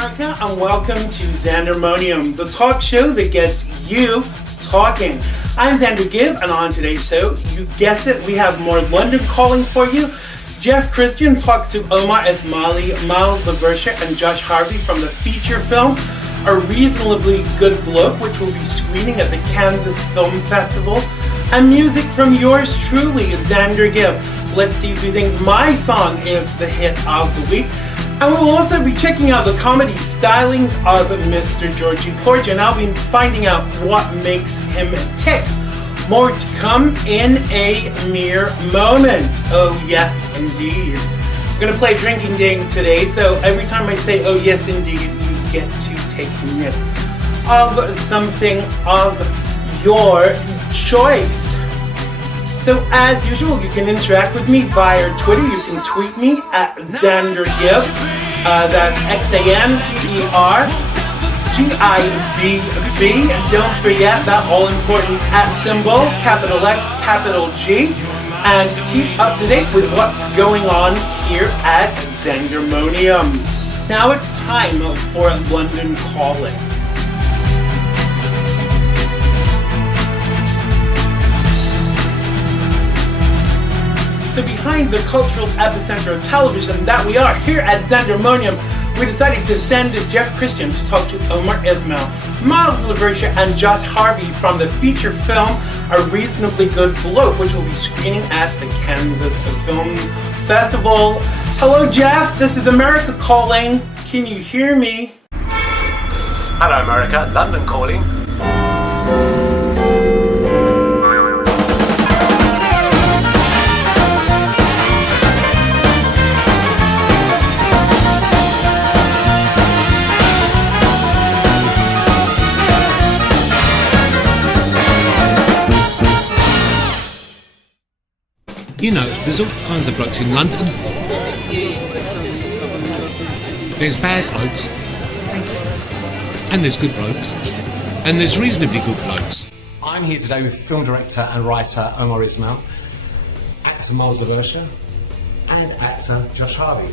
America, and welcome to Xandermonium, the talk show that gets you talking. I'm Xander Gibb, and on today's show, you guessed it, we have more London calling for you. Kristian talks to Omar, Ismail, Miles, Versha, and Josh Harvey from the feature film A Reasonably Good Bloke, which will be screening at the Kansas Film Festival. And music from yours truly, Xander Gibb. Let's see if you think my song is the hit of the week. And we'll also be checking out the comedy stylings of Mr. Georgie Porgie, and I'll be finding out what makes him tick. More to come in a mere moment. Oh yes, indeed. I'm going to play drinking game today, so every time I say oh yes indeed, you get to take a nip of something of your choice. So as usual, you can interact with me via Twitter. You can tweet me at Xander Gibb. That's XanderGibb. And don't forget that all-important @ symbol, capital X, capital G. And to keep up to date with what's going on here at Xandermonium. Now it's time for London Calling. So behind the cultural epicenter of television that we are here at Xandermonium, we decided to send Kristian to talk to Omar, Ismail, Miles, Versha, and Josh Harvey from the feature film A Reasonably Good Bloke, which will be screening at the Kansas Film Festival. Hello, Jeff. This is America calling. Can you hear me? Hello, America. London calling. You know, there's all kinds of blokes in London. There's bad blokes, and there's good blokes, and there's reasonably good blokes. I'm here today with film director and writer Omar Ismail, actor Miles Versha, and actor Josh Harvey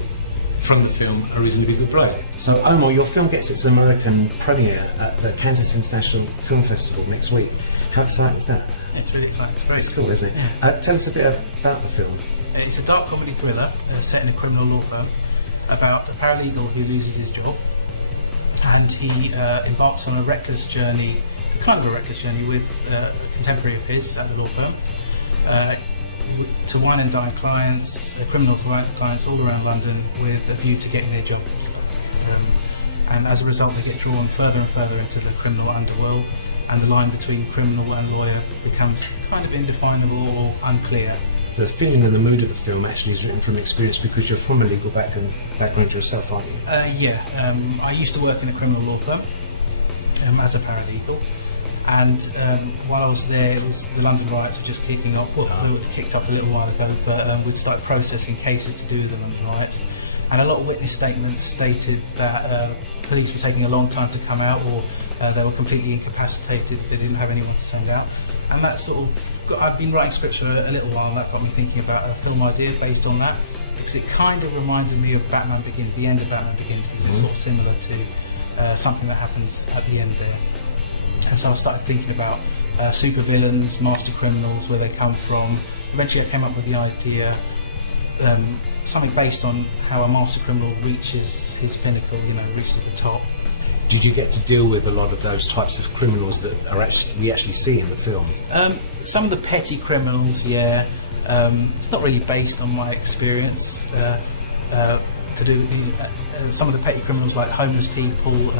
from the film A Reasonably Good Bloke. So Omar, your film gets its American premiere at the Kansas International Film Festival next week. How exciting is that? It's really exciting. It's very cool, isn't it? Yeah. Tell us a bit about the film. It's a dark comedy thriller set in a criminal law firm about a paralegal who loses his job, and he embarks on a reckless journey, with a contemporary of his at the law firm, to wine and dine clients, criminal clients all around London with a view to getting their job. And as a result, they get drawn further and further into the criminal underworld, and the line between criminal and lawyer becomes kind of indefinable or unclear. The feeling and the mood of the film actually is written from experience because you're from a legal background yourself, aren't you? I used to work in a criminal law firm as a paralegal, and while I was there, the London riots were just kicking off. Well, they were kicked up a little while ago, but we'd started processing cases to do with the London riots, and a lot of witness statements stated that police were taking a long time to come out, or they were completely incapacitated, they didn't have anyone to send out. And that I've been writing scripts for a little while, and that got me thinking about a film idea based on that, because it kind of reminded me of Batman Begins, the end of Batman Begins, because it's sort of similar to something that happens at the end there. And so I started thinking about supervillains, master criminals, where they come from. Eventually I came up with the idea, something based on how a master criminal reaches his pinnacle, reaches the top. Did you get to deal with a lot of those types of criminals that we actually see in the film? Some of the petty criminals, yeah. It's not really based on my experience. To do some of the petty criminals, like homeless people,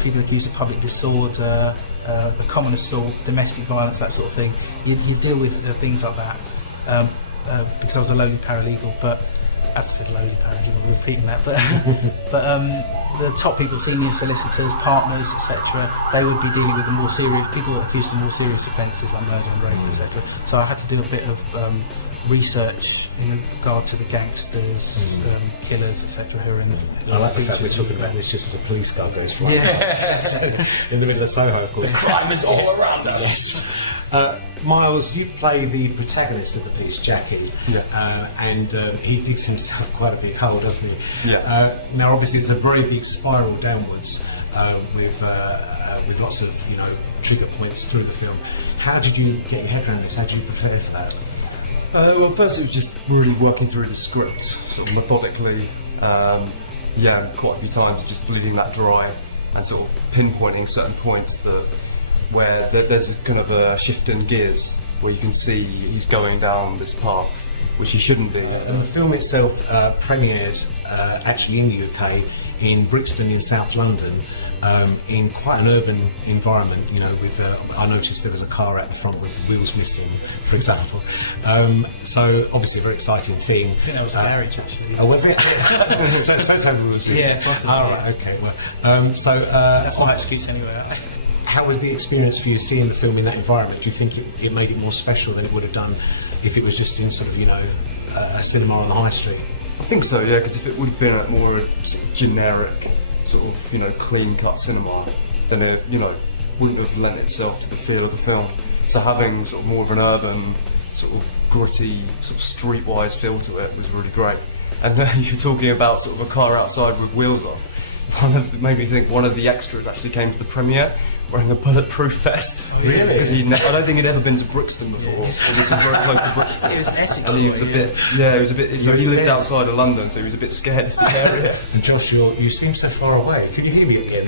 people accused of public disorder, the common assault, domestic violence, that sort of thing. You deal with things like that. Because I was a lowly paralegal, but as I said, lowly paralegal, I'm repeating that. But the top people, senior solicitors, partners, etc., they would be dealing with the more serious people that accused of more serious offences like murder and rape, etc. So I had to do a bit of research in regard to the gangsters, killers, etc. who are in. I like the fact we're talking about this just as a police car goes flying in the middle of Soho, of course. The crime is all around us. Miles, you play the protagonist of the piece, Jackie, and he digs himself quite a big hole, doesn't he? Yeah. Now, obviously, it's a very big spiral downwards with lots of trigger points through the film. How did you get your head around this? How did you prepare for that? Well, first it was just really working through the script, sort of methodically. Quite a few times just bleeding that dry and sort of pinpointing certain points where there's a kind of a shift in gears where you can see he's going down this path, which he shouldn't be. And the film itself premiered actually in the UK in Brixton in South London, in quite an urban environment, with I noticed there was a car out the front with wheels missing, for example. So obviously a very exciting theme. I think that was a garage actually. Oh, was it? So it's supposed to have wheels missing? Yeah, possibly. Oh, right, okay. Well, that's my excuse anyway. How was the experience for you seeing the film in that environment? Do you think it made it more special than it would have done if it was just in sort of, a cinema on the high street? I think so, yeah, because if it would have been a more sort of generic, sort of, clean-cut cinema, then it, wouldn't have lent itself to the feel of the film. So having sort of more of an urban, sort of gritty, sort of streetwise feel to it was really great. And then you're talking about sort of a car outside with wheels on. Made me think one of the extras actually came to the premiere wearing a bulletproof vest. Oh, really? Because I don't think he'd ever been to Brixton before. So this was very close to Brixton. It was Essex. And he was a bit, so he lived outside of London, so he was a bit scared of the area. And Josh, you seem so far away. Can you hear me again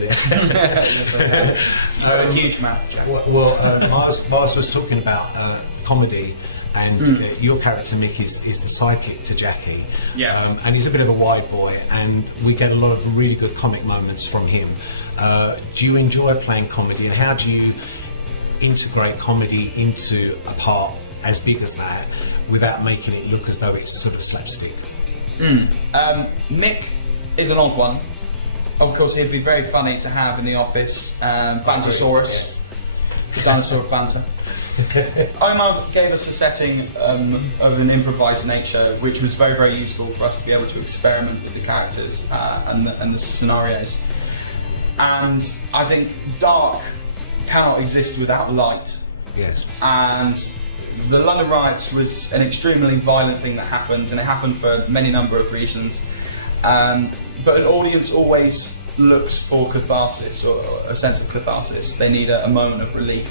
there? A huge man, Jack. Mars was talking about comedy, and your character Mick is the sidekick to Jackie. Yes. And he's a bit of a wide boy, and we get a lot of really good comic moments from him. Do you enjoy playing comedy, and how do you integrate comedy into a part as big as that without making it look as though it's sort of slapstick? Mick is an odd one. Of course, he'd be very funny to have in the office. Bantosaurus, the dinosaur of banter. Omar gave us a setting of an improvised nature, which was very, very useful for us to be able to experiment with the characters and the scenarios. And I think dark cannot exist without light. Yes. And the London riots was an extremely violent thing that happened, and it happened for many number of reasons. But an audience always looks for catharsis, or a sense of catharsis. They need a moment of relief.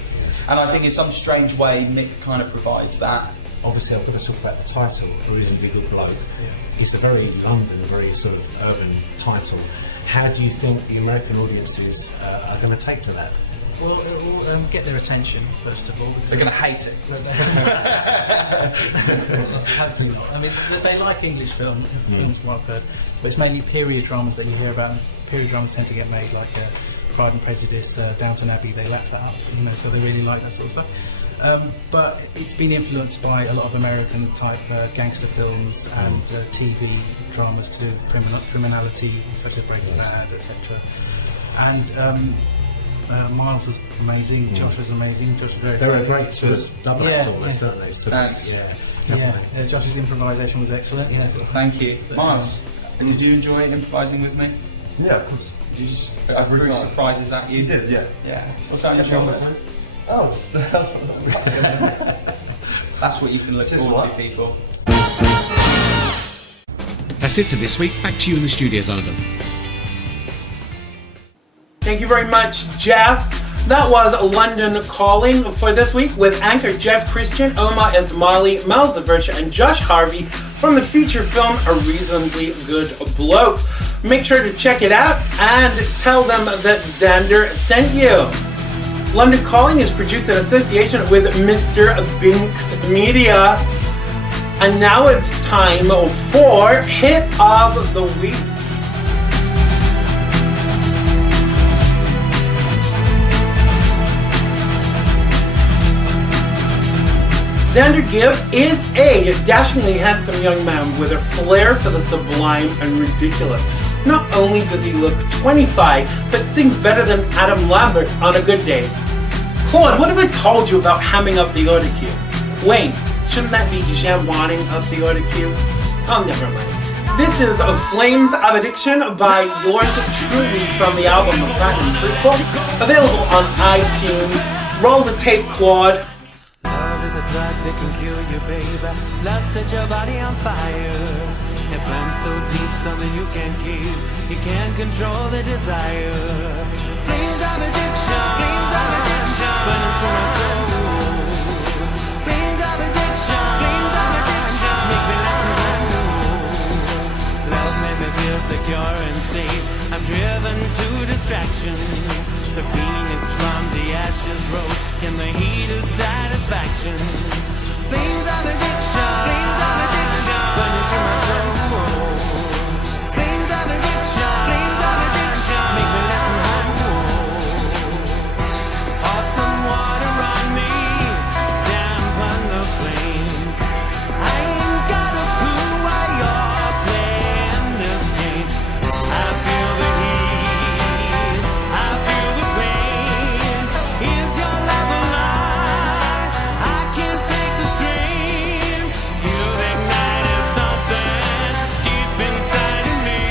And I think in some strange way, Nick kind of provides that. Obviously, I've got to talk about the title, A Reasonably Good Bloke. Yeah. It's a very London, very sort of urban title. How do you think the American audiences are going to take to that? Well, it will get their attention, first of all. They're going to hate it. Hopefully not. I mean, they like English films, from what I've heard, but it's mainly period dramas that you hear about. And period dramas tend to get made, like Pride and Prejudice, Downton Abbey. They lap that up, so they really like that sort of stuff. But it's been influenced by a lot of American type gangster films and TV dramas to do with criminality, such as Breaking Bad, etc. And Miles was amazing, Josh was amazing. Josh was very They're funny. a great sort of double act almost, aren't they? So, Thanks. definitely. Josh's improvisation was excellent. Yeah. Thank you. Miles, and did you enjoy improvising with me? Yeah, of course. Did you just threw surprises at you? You did, yeah. Yeah. What's that on your shoulder? Oh, That's what you can look forward to, people. That's it for this week. Back to you in the studios, Adam. Thank you very much, Jeff. That was London Calling for this week with anchor Jeff Kristian, Omar Ismail, Miles the Versha, and Josh Harvey from the feature film A Reasonably Good Bloke. Make sure to check it out and tell them that Xander sent you. London Calling is produced in association with Mr. Binks Media. And now it's time for Hit of the Week. Xander Gibb is a dashingly handsome young man with a flair for the sublime and ridiculous. Not only does he look 25, but sings better than Adam Lambert on a good day. Claude, what have I told you about hamming up the order queue? Wayne, shouldn't that be jam-wanting up the order queue? Oh, never mind. This is Flames of Addiction by yours truly from the album The Platinum Fruitful, available on iTunes. Roll the tape, Claude. drug that can kill you, baby. Love set your body on fire. It burns so deep, something you can't keep. You can't control the desire. Flames of addiction, burning through my soul. Flames of addiction, make me listen to you. Love made me feel secure and safe. I'm driven to distraction. The phoenix from the ashes rose in the heat of satisfaction. Flames of addiction, burning through my soul. Flames of addiction, make me listen to awesome water on me, dampen the flames. I ain't got a clue why you're playing this game. I feel the heat, I feel the pain. Is your love alive? I can't take the strain. You've ignited something deep inside of me.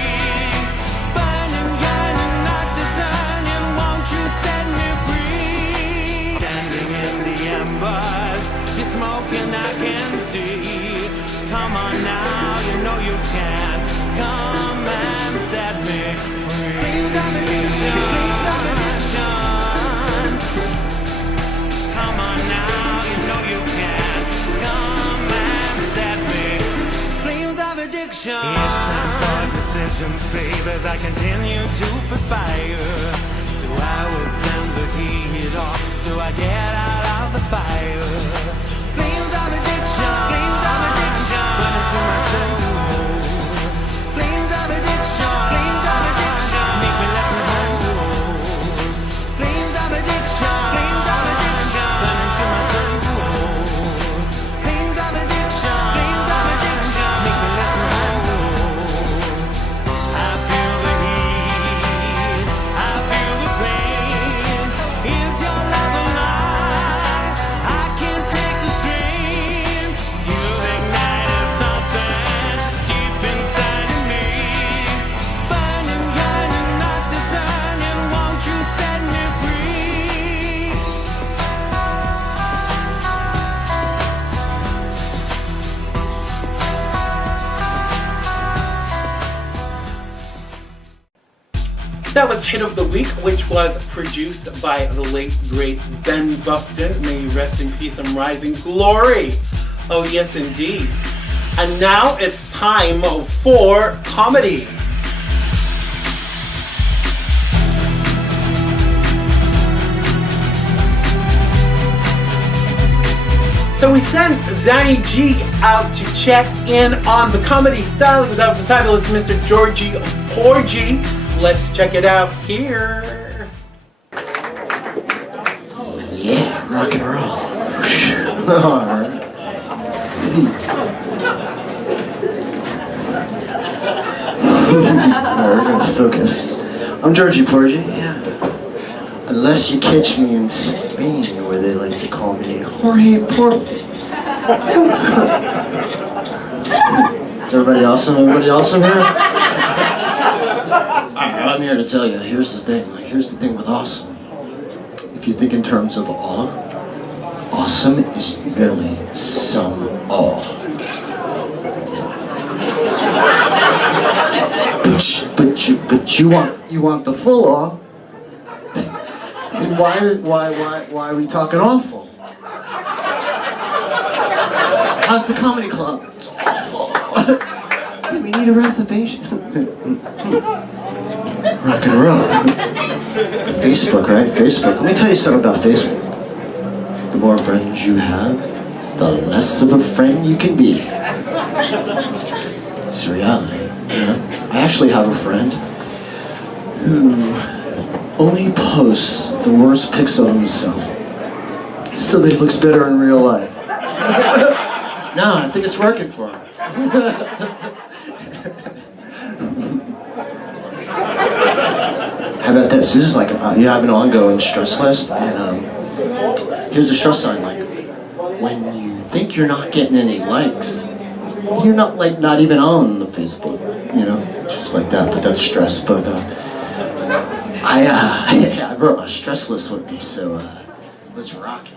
Burning, yearning, not discerning. Won't you set me free? Standing in the embers, you're smoking, I can see. Come on now, you know you can. Come and set me free. Flames of addiction, come on now, you know you can. Come and set me. Flames of addiction. It's time for decisions, babe, as I continue to perspire. Do I withstand the heat or do I get out of the fire? Flames of addiction, burning through my soul. Flames of addiction, make me listen whole. Flames of addiction, burning through my soul. Flames of addiction, make me listen whole. I feel the heat, I feel the pain. Is your love alive? I can't take the strain. You've ignited something deep inside of me. Burning, yearning, not discerning. Won't you set me free? That was Hit of the Week, which was produced by the late, great Ben Buffton. May you rest in peace and rise in glory. Oh, yes, indeed. And now it's time for comedy. So we sent Zanny G out to check in on the comedy stylings of the fabulous Mr. Georgie Porgie. Let's check it out here. Yeah, rock and roll. Alright. Alright, we're gonna focus. I'm Georgie Porgie, yeah. Unless you catch me in Spain, where they like to call me Jorge Porgie. Is everybody awesome? Everybody awesome here? I'm here to tell you, here's the thing with awesome. If you think in terms of awe, awesome is merely some awe. But you want the full awe? Then why are we talking awful? How's the comedy club? It's awful. We need a reservation. Rock and roll. Facebook, right? Facebook. Let me tell you something about Facebook. The more friends you have, the less of a friend you can be. It's a reality. You know? I actually have a friend who only posts the worst pics of himself so that he looks better in real life. No, I think it's working for him. How about this? This is like, I have an ongoing stress list, and here's the stress sign. Like, when you think you're not getting any likes, you're not even on the Facebook, you know, just like that. But that's stress. But I brought my stress list with me, so let's rock it.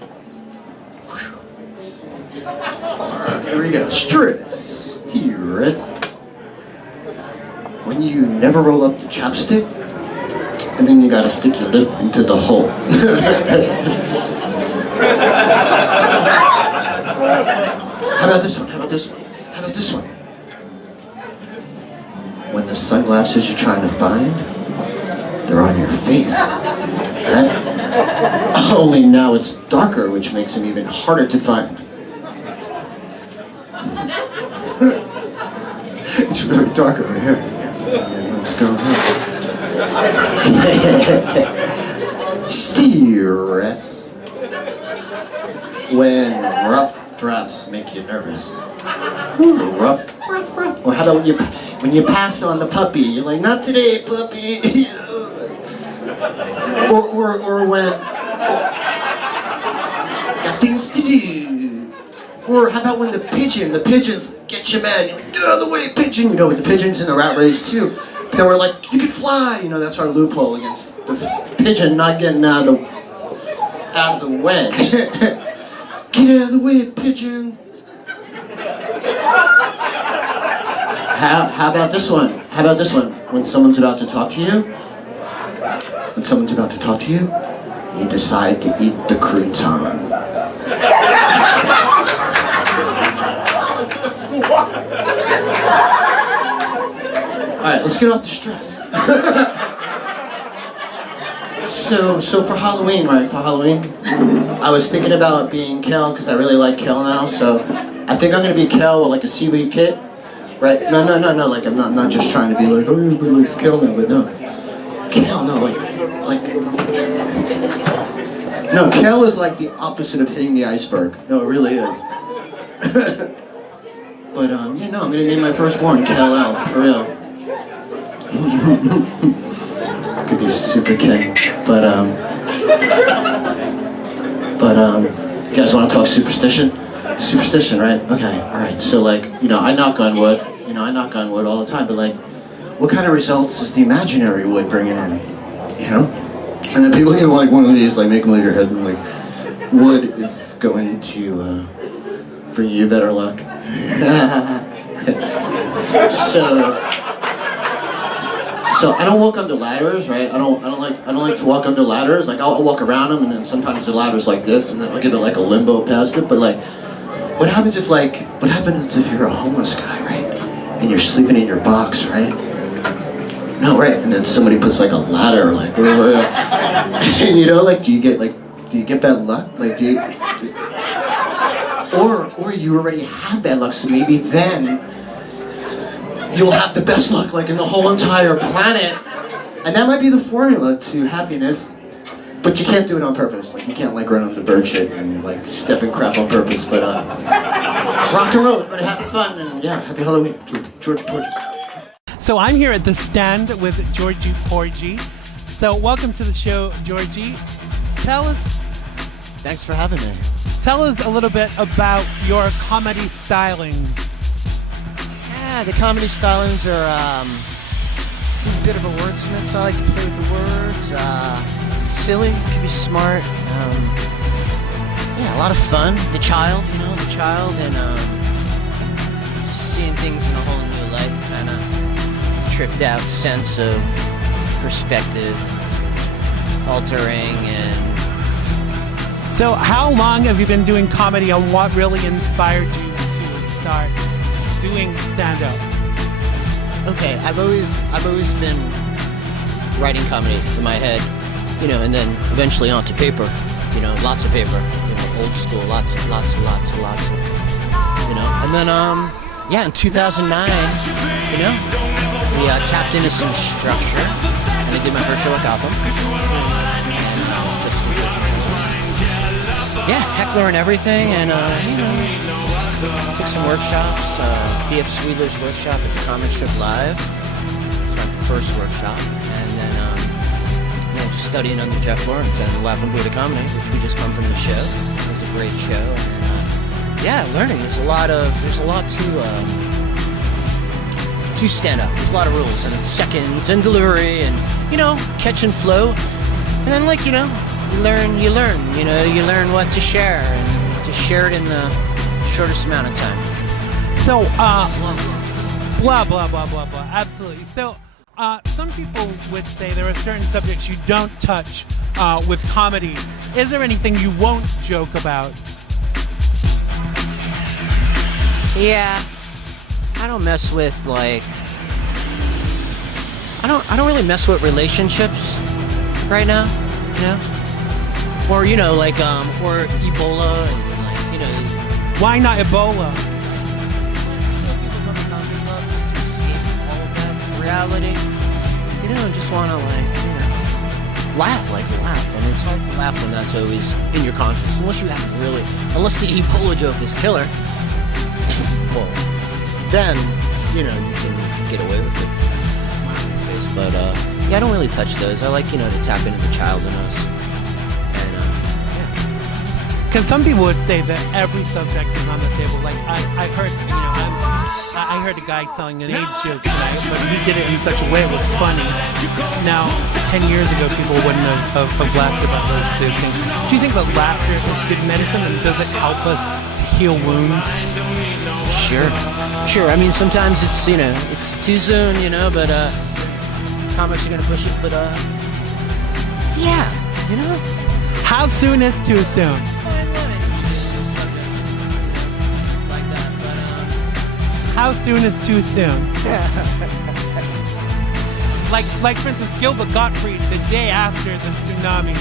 Here we go. Stress. When you never roll up the chapstick, and then you gotta stick your lip into the hole. How about this one? How about this one? How about this one? When the sunglasses you're trying to find, they're on your face. Right? Only now it's darker, which makes them even harder to find. It's really dark over here. Yes. Let's go ahead. Stress. When rough drafts make you nervous. Rough. Or how about when you pass on the puppy, you're like, not today, puppy. or when got things to do. Or how about when the pigeons get you mad, you're like, get out of the way, pigeon. You know, with the pigeons in the rat race too. They were like, you can fly. You know, that's our loophole against the pigeon not getting out of the way. Get out of the way, pigeon. How about this one? How about this one? When someone's about to talk to you, you decide to eat the crouton. Alright, let's get off the stress. So for Halloween, right? For Halloween, I was thinking about being Kel because I really like Kel now. So I think I'm gonna be Kel with like a seaweed kit, right? No. Like I'm not just trying to be like, oh, everybody likes Kel now, but no. Kel, no, like. No, Kel is like the opposite of hitting the iceberg. No, it really is. But I'm gonna name my firstborn Kel L, for real. Could be super king. But you guys want to talk superstition? Superstition, right? Okay, all right. So like, I knock on wood. I knock on wood all the time. But like, what kind of results is the imaginary wood bringing in? And then people, like one of these, like make them leave your head and like, wood is going to bring you better luck. So I don't walk under ladders, right? I don't like to walk under ladders. Like I'll walk around them, and then sometimes the ladder's like this, and then I'll give it like a limbo past it. But like, what happens if you're a homeless guy, right? And you're sleeping in your box, right? No, right? And then somebody puts like a ladder, like over, and like, do you get bad luck? Like, or you already have bad luck, so maybe then you'll have the best luck, like in the whole entire planet, and that might be the formula to happiness. But you can't do it on purpose. Like you can't like run on the bird shit and like step in crap on purpose. But rock and roll, everybody have fun, and yeah, happy Halloween, Georgie Porgie. So I'm here at the stand with Georgie Porgie. So welcome to the show, Georgie. Thanks for having me. Tell us a little bit about your comedy stylings. Yeah, the comedy stylings are a bit of a wordsmith, so I like to play with the words. Silly, can be smart. Yeah, a lot of fun. The child, and just seeing things in a whole new light, kind of tripped out sense of perspective, altering, and... So how long have you been doing comedy, and what really inspired you to start doing stand-up? Okay, I've always been writing comedy in my head, and then eventually onto paper, lots of paper, old school, lots of, and then, in 2009, we tapped into some structure, and I did my first show at Gotham, heckler and everything, and, took some workshops, D.F. Sweedler's workshop at the Comic Strip Live. It was my first workshop. And then, just studying under Jeff Lawrence and Laugh and Buddha Comedy, which we just come from the show. It was a great show. And, learning. There's a lot to stand up. There's a lot of rules, and it's seconds and delivery and, catch and flow. And then, you learn what to share, and to share it in the shortest amount of time. So, blah, blah, blah, blah, blah. Absolutely. So, some people would say there are certain subjects you don't touch with comedy. Is there anything you won't joke about? Yeah, I don't mess with like. I don't really mess with relationships right now, you know, or like or Ebola and like Why not Ebola? People come to comedy clubs to escape all of that reality, and just want to laugh, and it's hard to laugh when that's always in your conscience unless the Ebola joke is killer. Well, then you can get away with it. But I don't really touch those. I like to tap into the child in us. And Because some people would say that every subject is on the table. Like I heard, I heard a guy telling an AIDS joke tonight, but he did it in such a way it was funny. Now, 10 years ago, people wouldn't have laughed about those things. Do you think that laughter is good medicine, and does it help us to heal wounds? Sure. I mean, sometimes it's it's too soon, but comics are gonna push it, but yeah, How soon is too soon? Like that, but How soon is too soon? like for instance, Gilbert Gottfried, the day after the tsunami,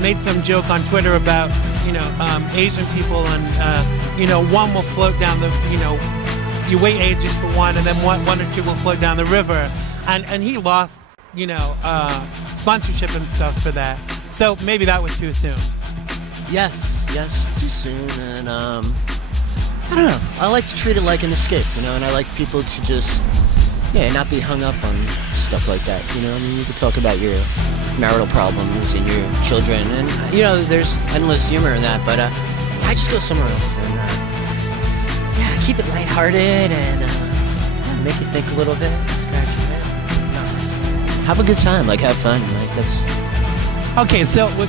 made some joke on Twitter about Asian people and one will float down the you wait ages for one and then one or two will float down the river. And he lost, sponsorship and stuff for that. So maybe that was too soon. Yes, too soon. And I don't know. I like to treat it like an escape, and I like people to just, not be hung up on stuff like that. I mean, you could talk about your marital problems and your children, and there's endless humor in that. But I just go somewhere else and keep it lighthearted and make you think a little bit. Scratch your head. Have a good time, have fun, that's... Okay, so we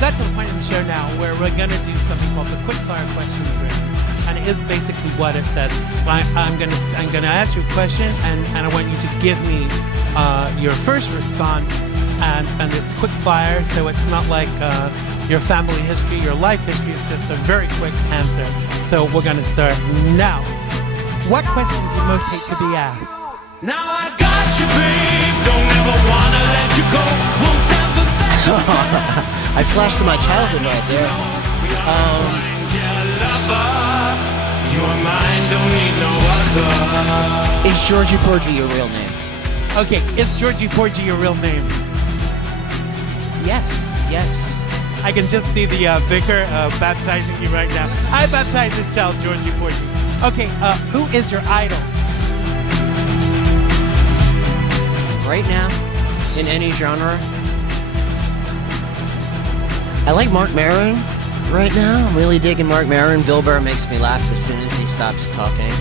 got to the point of the show now where we're gonna do something called the quickfire question round, and it is basically what it says. I'm gonna ask you a question, and I want you to give me your first response, and it's quick fire, so it's not like your family history, your life history. It's just a very quick answer. So we're gonna start now. What question do you most hate to be asked? Now I got you, babe. Don't ever wanna let you go. Won't stand the I flashed to my childhood right there. You're mine, don't need no other. Is Georgie Porgie your real name? Okay, is Georgie Porgie your real name? Yes. I can just see the vicar baptizing you right now. I baptize this child, Georgie Porgie. Okay, who is your idol? Right now, in any genre, I like Mark Maron. Right now, I'm really digging Mark Maron. Bill Burr makes me laugh as soon as he stops talking.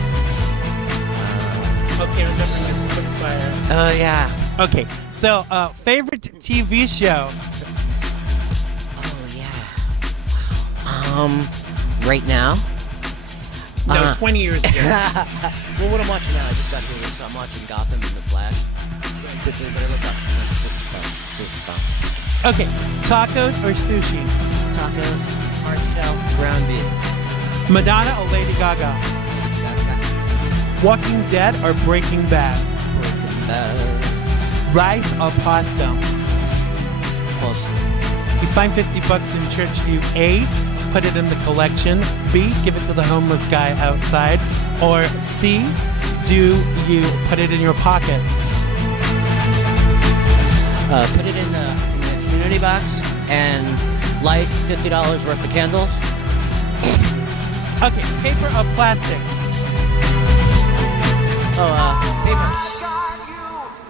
Okay, remembering your quick fire. Oh, yeah. Okay, so favorite TV show? Oh, yeah. Right now? No, 20 years ago. Well, what I'm watching now, I just got here, so I'm watching Gotham and The Flash. Quickly, but I look up. Okay, tacos or sushi? Tacos, hard shell, ground beef. Madonna or Lady Gaga? Walking Dead or Breaking Bad? Rice or pasta? Pasta. You find $50 in church, do you A, put it in the collection, B, give it to the homeless guy outside, or C, do you put it in your pocket? Put it in the community box and light $50 worth of candles. Okay, paper or plastic? Paper.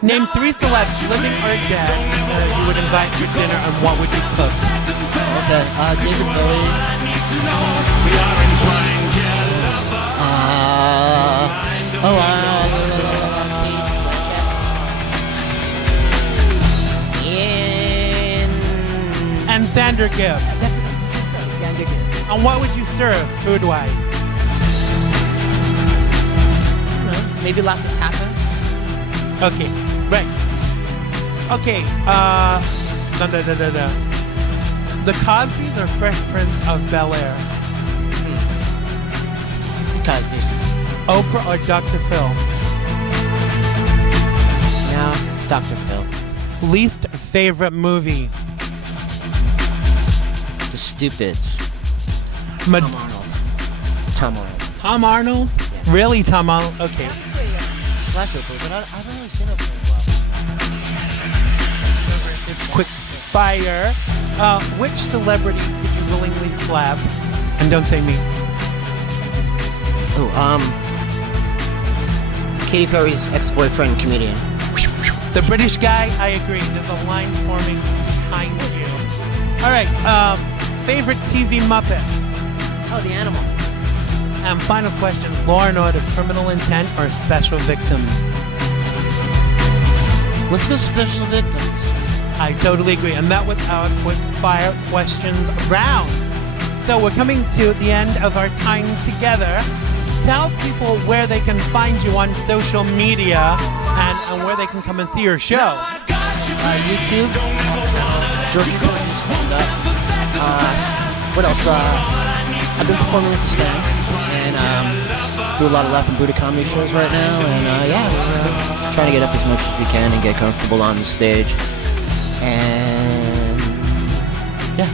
Name 3 celebs, living or dead, you would invite to dinner, and what would you cook? Okay, David Bowie. And Xander Gibb. That's what I was going to say, Xander Gibb. And what would you serve, food-wise? Maybe lots of tapas. Okay, right. Okay, no. The Cosbys or Fresh Prince of Bel-Air? Cosby's. Oprah or Dr. Phil? No, Dr. Phil. Least favorite movie? The Stupids. Mad- Tom Arnold. Tom Arnold. Tom Arnold? Yeah. Really, Tom Arnold? Okay. Slash Oprah, but I haven't really seen Oprah in a while. It's quick fire. Which celebrity would you willingly slap? And don't say me. Oh, Katy Perry's ex-boyfriend, comedian. The British guy, I agree. There's a line forming behind you. All right. Favorite TV Muppet? Oh, the animal. And final question: Law and Order, Criminal Intent, or Special Victims? Let's go Special Victims. I totally agree. And that was our quick fire questions round. So we're coming to the end of our time together. Tell people where they can find you on social media and where they can come and see your show. YouTube, Georgie Porgie stand-up. What else? I've been performing at the stand and do a lot of Laugh and Buddha comedy shows right now. And we're trying to get up as much as we can and get comfortable on the stage. And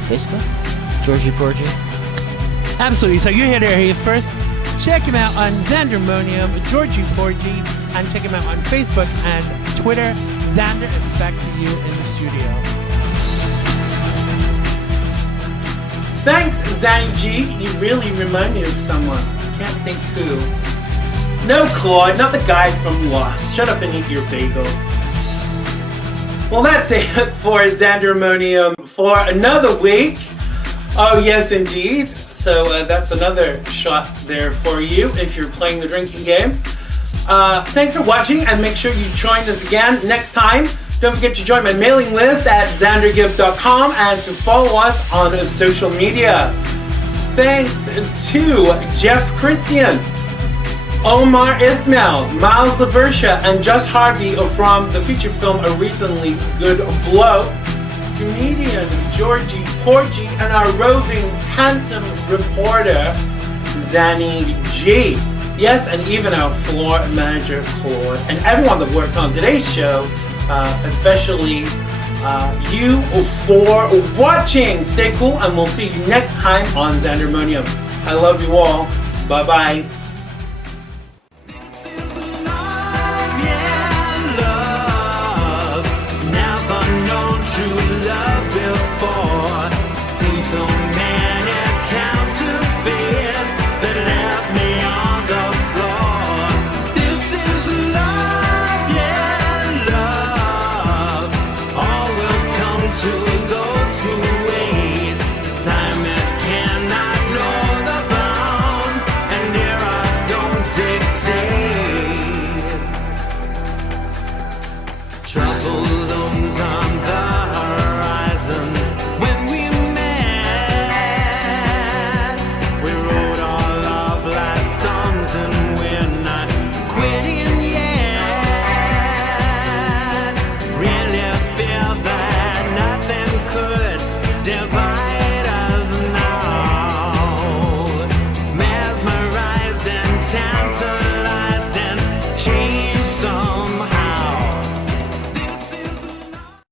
Facebook, Georgie Porgie. Absolutely. So you heard it here first. Check him out on Xandermonium, Georgie Porgie, and check him out on Facebook and Twitter. Xander, it's back to you in the studio. Thanks, Zanny G. You really remind me of someone. Can't think who. No, Claude, not the guy from Lost. Shut up and eat your bagel. Well, that's it for Xandermonium for another week. Oh, yes, indeed. So that's another shot there for you if you're playing the drinking game. Thanks for watching, and make sure you join us again next time. Don't forget to join my mailing list at xandergibb.com and to follow us on social media. Thanks to Jeff Kristian, Omar Ismail, Miles Versha, and Just Harvey from the feature film A Reasonably Good Bloke, comedian Georgie Porgie, and our roving, handsome reporter, Zanny G. Yes, and even our floor manager, Claude, and everyone that worked on today's show, especially you for watching. Stay cool, and we'll see you next time on Xandermonium. I love you all. Bye-bye. Town.